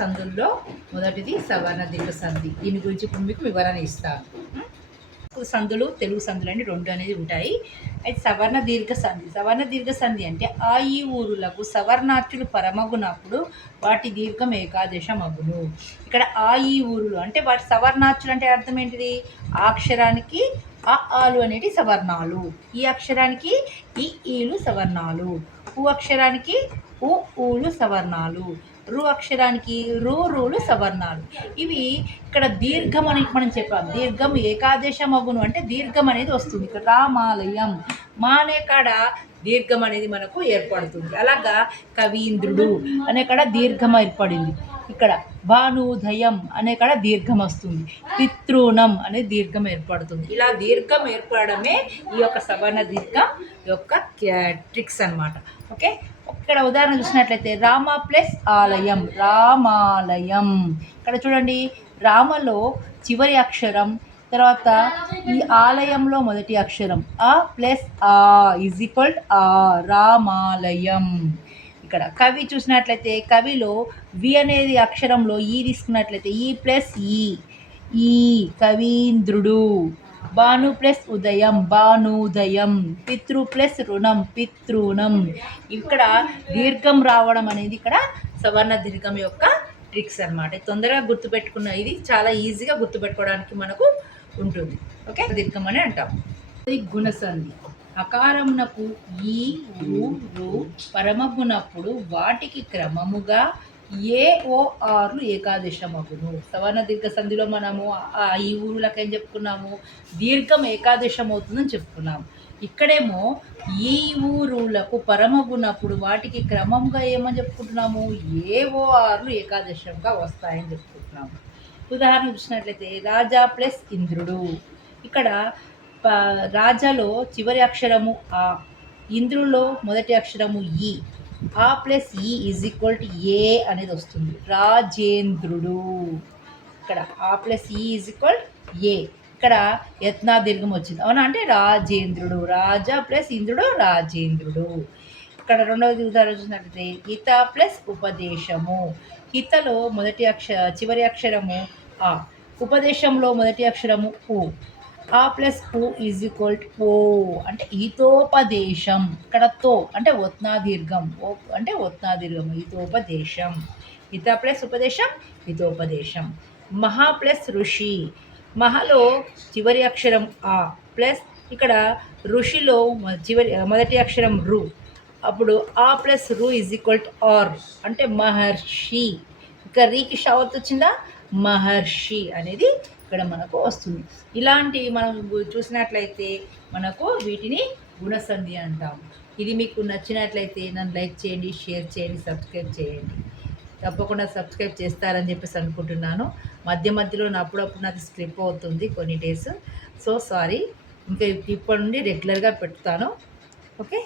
సందుల్లో మొదటిది సవర్ణ దీర్ఘ సంధి. దీని గురించి ఇప్పుడు మీకు వివరణ ఇస్తాను. సందులు తెలుగు సందులు అని 2 అనేది ఉంటాయి. అయితే సవర్ణ దీర్ఘ సంధి అంటే ఆ ఈ ఊరులకు సవర్ణాచ్యులు పరమగునప్పుడు వాటి దీర్ఘం ఏకాదశం అగును. ఇక్కడ ఆ ఈ ఊరులు అంటే వాటి సవర్ణాచ్యులు అంటే అర్థం ఏంటిది? ఆ అక్షరానికి ఆ ఆలు అనేటి సవర్ణాలు, ఈ అక్షరానికి ఈ ఈలు సవర్ణాలు, ఊ అక్షరానికి ఊ ఊలు సవర్ణాలు, రు అక్షరానికి రూలు సవర్ణాలు. ఇవి ఇక్కడ దీర్ఘం అని మనం చెప్పాం. దీర్ఘం ఏకాదశం అగును అంటే దీర్ఘం అనేది వస్తుంది. ఇక్కడ రామాలయం మా అనే కాడ దీర్ఘం అనేది మనకు ఏర్పడుతుంది. అలాగా కవీంద్రుడు అనే కాడ దీర్ఘం ఏర్పడింది. ఇక్కడ భానుదయం అనే కాడ దీర్ఘం వస్తుంది. పితృణం అనే దీర్ఘం ఏర్పడుతుంది. ఇలా దీర్ఘం ఏర్పడమే ఈ యొక్క సవర్ణ దీర్ఘం యొక్క ట్రిక్స్ అన్నమాట. ఓకే, ఇక్కడ ఉదాహరణ చూసినట్లయితే రామ ప్లస్ ఆలయం, రామాలయం. ఇక్కడ చూడండి, రామలో చివరి అక్షరం, తర్వాత ఈ ఆలయంలో మొదటి అక్షరం ఆ ప్లస్ ఆ ఈజ్ ఈక్వల్ ఆ, రామాలయం. ఇక్కడ కవి చూసినట్లయితే కవిలో వి అనేది అక్షరంలో ఈ తీసుకున్నట్లయితే ఈ ప్లస్ ఈ కవీంద్రుడు. భాను ప్లస్ ఉదయం, భానుదయం. పితృ ప్లస్ రుణం, పితృణం. ఇక్కడ దీర్ఘం రావడం అనేది ఇక్కడ సవర్ణ దీర్ఘం యొక్క ట్రిక్స్ అన్నమాట. తొందరగా గుర్తుపెట్టుకున్న ఇది చాలా ఈజీగా గుర్తుపెట్టుకోవడానికి మనకు ఉంటుంది. ఓకే, దీర్ఘం అని అంటాం. ఇది గుణసంధి. అకారమునకు ఈ ఊ రు పరమగునప్పుడు వాటికి క్రమముగా ఏ ఓ ఆర్లు ఏకాదశమగును. సవర్ణ దీర్ఘ సంధిలో మనము ఈ ఊరులకు ఏం చెప్పుకున్నాము? దీర్ఘం ఏకాదశం అవుతుందని చెప్పుకున్నాము. ఇక్కడేమో ఈ ఊరులకు పరమగునప్పుడు వాటికి క్రమంగా ఏమని చెప్పుకుంటున్నాము? ఏ ఓ ఆర్లు ఏకాదశంగా వస్తాయని చెప్పుకుంటున్నాము. ఉదాహరణ చూసినట్లయితే రాజా ప్లస్ ఇంద్రుడు. ఇక్కడ రాజాలో చివరి అక్షరము ఆ, ఇంద్రులో మొదటి అక్షరము ఈ, ఆ ప్లస్ ఈ ఈజ్ ఈక్వల్ టు ఏ అనేది వస్తుంది. రాజేంద్రుడు. ఇక్కడ ఆ ప్లస్ ఈ ఈజ్ ఈక్వల్ ఏ. ఇక్కడ యత్నా దీర్ఘం వచ్చింది, అవునా? అంటే రాజేంద్రుడు. రాజా ప్లస్ ఇంద్రుడు, రాజేంద్రుడు. ఇక్కడ రెండవది ఉదాహరణ చూసినట్లయితే హిత ప్లస్ ఉపదేశము. హితలో చివరి అక్షరము ఆ, ఉపదేశంలో మొదటి అక్షరము ఊ, ఆ ప్లస్ ఊ ఈజ్ ఈక్వల్ టు ఓ అంటే హితోపదేశం. ఇక్కడ తో అంటే ఒత్నా దీర్ఘం, ఓ అంటే ఒత్నా దీర్ఘం, హితోపదేశం. హిత ప్లస్ ఉపదేశం, హితోపదేశం. మహా ప్లస్ ఋషి. మహలో చివరి అక్షరం ఆ ప్లస్ ఇక్కడ ఋషిలో మొదటి అక్షరం రు, అప్పుడు ఆ ప్లస్ రు ఈజ్ ఈక్వల్ టు ఆర్ అంటే మహర్షి. ఇక రీకి షావత్ వచ్చిందా? మహర్షి అనేది ఇక్కడ మనకు వస్తుంది. ఇలాంటివి మనం చూసినట్లయితే మనకు వీటిని గుణసంధి అంటాము. ఇది మీకు నచ్చినట్లయితే నన్ను లైక్ చేయండి, షేర్ చేయండి, సబ్స్క్రైబ్ చేయండి. తప్పకుండా సబ్స్క్రైబ్ చేస్తారని చెప్పేసి అనుకుంటున్నాను. మధ్యలో అప్పుడప్పుడు నాది స్క్రిప్ అవుతుంది కొన్ని డేస్, సో సారీ. ఇంకా ఇప్పటి నుండి రెగ్యులర్గా పెడతాను. ఓకే.